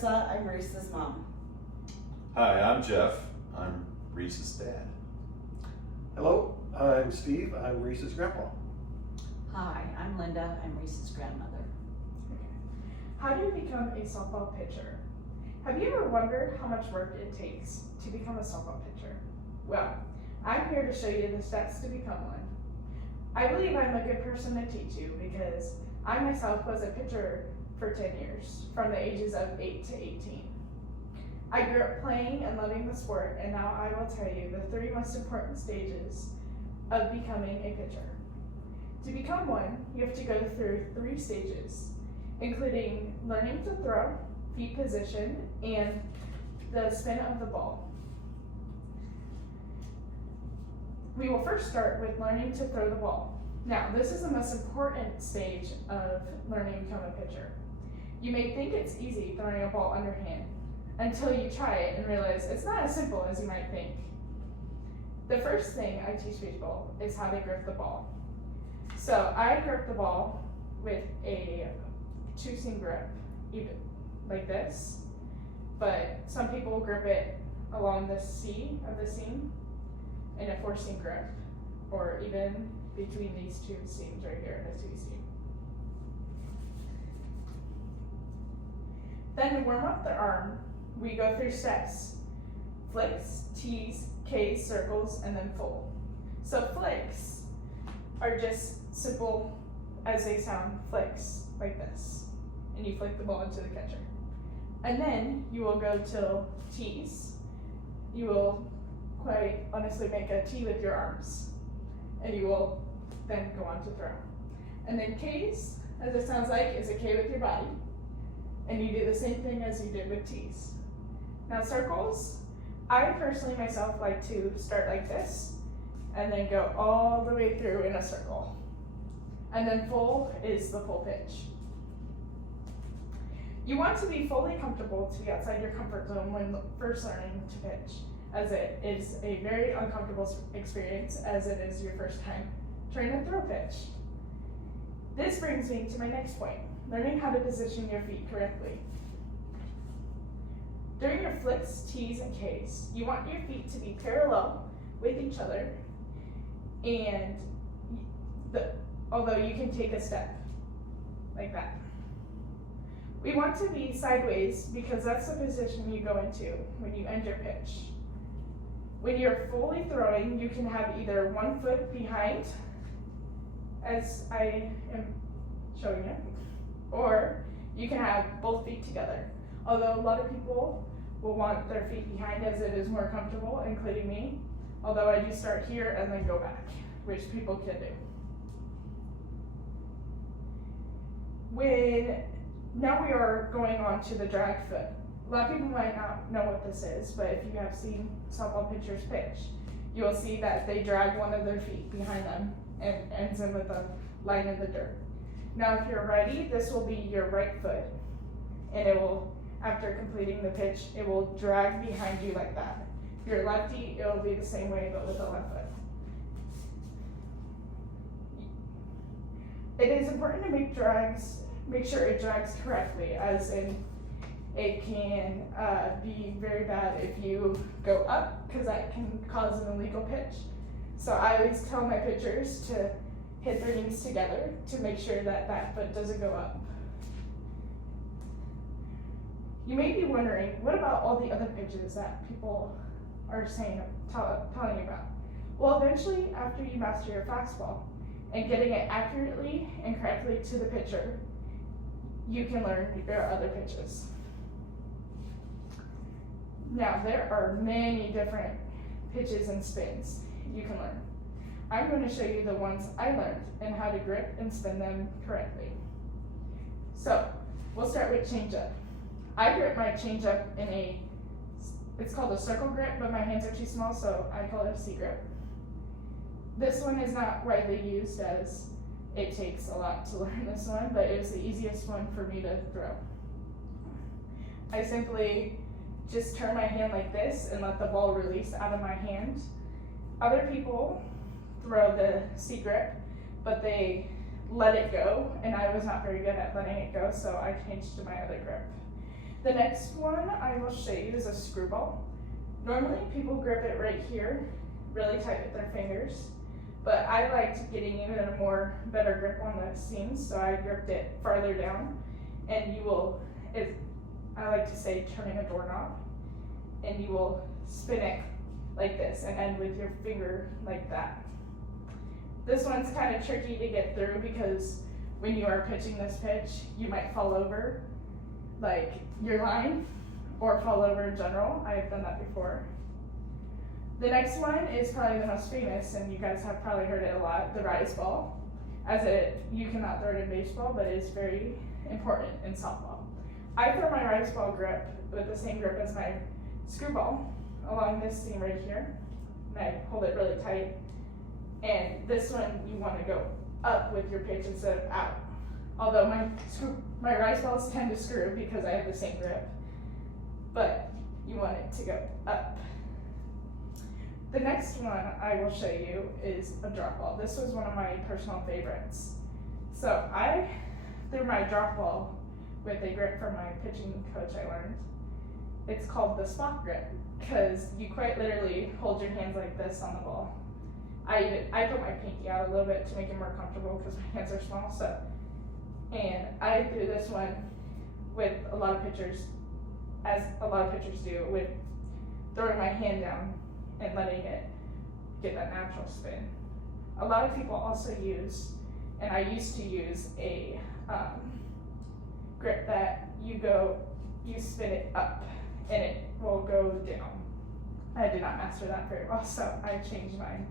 Marissa. I'm Reese's mom. Hi, I'm Jeff. I'm Reese's dad. Hello, I'm Steve. I'm Reese's grandpa. Hi, I'm Linda. I'm Reese's grandmother. How do you become a softball pitcher? Have you ever wondered how much work it takes to become a softball pitcher? Well, I'm here to show you the steps to become one. I believe I'm a good person to teach you because I myself was a pitcher for 10 years, from the ages of 8 to 18. I grew up playing and loving the sport, and now I will tell you the 3 most important stages of becoming a pitcher. To become one, you have to go through 3 stages, including learning to throw, feet position, and the spin of the ball. We will first start with learning to throw the ball. Now, this is the most important stage of learning to become a pitcher. You may think it's easy throwing a ball underhand until you try it and realize it's not as simple as you might think. The first thing I teach people is how to grip the ball. So I grip the ball with a 2-seam grip, even like this, but some people grip it along the C of the seam in a 4-seam grip, or even between these 2 seams right here in a 2-seam. Then to warm up the arm, we go through steps: flicks, tees, Ks, circles, and then full. So flicks are just simple as they sound, flicks like this, and you flick the ball into the catcher. And then you will go till tees. You will quite honestly make a T with your arms, and you will then go on to throw. And then Ks, as it sounds like, is a K with your body, and you do the same thing as you did with tees. Now circles, I personally myself like to start like this, and then go all the way through in a circle. And then full is the full pitch. You want to be fully comfortable to be outside your comfort zone when first learning to pitch, as it is a very uncomfortable experience, as it is your first time trying to throw pitch. This brings me to my next point, learning how to position your feet correctly. During your flicks, tees, and Ks, you want your feet to be parallel with each other, and although you can take a step like that. We want to be sideways because that's the position you go into when you end your pitch. When you're fully throwing, you can have either 1 foot behind, as I am showing you, or you can have both feet together. Although a lot of people will want their feet behind as it is more comfortable, including me, although I do start here and then go back, which people can do. Now we are going on to the drag foot. A lot of people might not know what this is, but if you have seen softball pitchers pitch, you will see that they drag one of their feet behind them and ends in with a line in the dirt. Now if you're ready, this will be your right foot, and it will, after completing the pitch, it will drag behind you like that. If you're lefty, it will be the same way, but with the left foot. It is important to make sure it drags correctly, as in it can be very bad if you go up, because that can cause an illegal pitch. So I always tell my pitchers to hit their knees together to make sure that that foot doesn't go up. You may be wondering, what about all the other pitches that people are telling you about? Well, eventually, after you master your fastball and getting it accurately and correctly to the pitcher, you can learn your other pitches. Now, there are many different pitches and spins you can learn. I'm going to show you the ones I learned and how to grip and spin them correctly. So, we'll start with changeup. I grip my changeup in it's called a circle grip, but my hands are too small, so I call it a C grip. This one is not widely used as it takes a lot to learn this one, but it was the easiest one for me to throw. I simply just turn my hand like this and let the ball release out of my hand. Other people throw the C grip, but they let it go, and I was not very good at letting it go, so I changed to my other grip. The next one I will show you is a screwball. Normally people grip it right here, really tight with their fingers, but I liked getting even a more better grip on the seams, so I gripped it farther down, and you will, I like to say turning a doorknob, and you will spin it like this and end with your finger like that. This one's kind of tricky to get through because when you are pitching this pitch, you might fall over like your line or fall over in general. I've done that before. The next one is probably the most famous, and you guys have probably heard it a lot, the rise ball. You cannot throw it in baseball, but it is very important in softball. I throw my rise ball grip with the same grip as my screwball along this seam right here, and I hold it really tight. And this one, you want to go up with your pitch instead of out. Although my rise balls tend to screw because I have the same grip, but you want it to go up. The next one I will show you is a drop ball. This was one of my personal favorites. So I threw my drop ball with a grip from my pitching coach I learned. It's called the Spock grip because you quite literally hold your hands like this on the ball. I put my pinky out a little bit to make it more comfortable because my hands are small. And I threw this one with a lot of pitchers, as a lot of pitchers do, with throwing my hand down and letting it get that natural spin. A lot of people also use, and I used to use, a grip that you spin it up and it will go down. I did not master that very well, so I changed mine.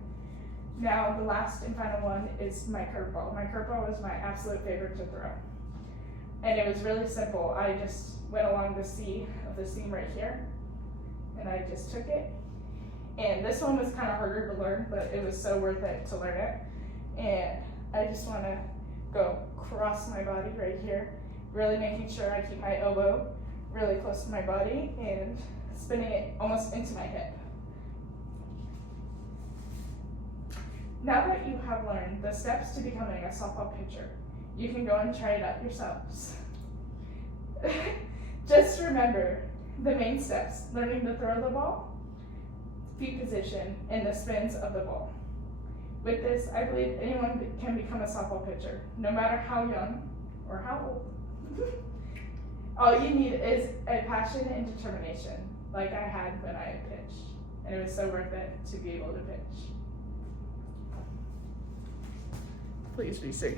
Now the last and final one is my curveball. My curveball was my absolute favorite to throw. And it was really simple. I just went along the C of the seam right here, and I just took it. And this one was kind of harder to learn, but it was so worth it to learn it. And I just want to go across my body right here, really making sure I keep my elbow really close to my body and spinning it almost into my hip. Now that you have learned the steps to becoming a softball pitcher, you can go and try it out yourselves. Just remember the main steps: learning to throw the ball, feet position, and the spins of the ball. With this, I believe anyone can become a softball pitcher, no matter how young or how old. All you need is a passion and determination, like I had when I pitched, and it was so worth it to be able to pitch. Please be safe.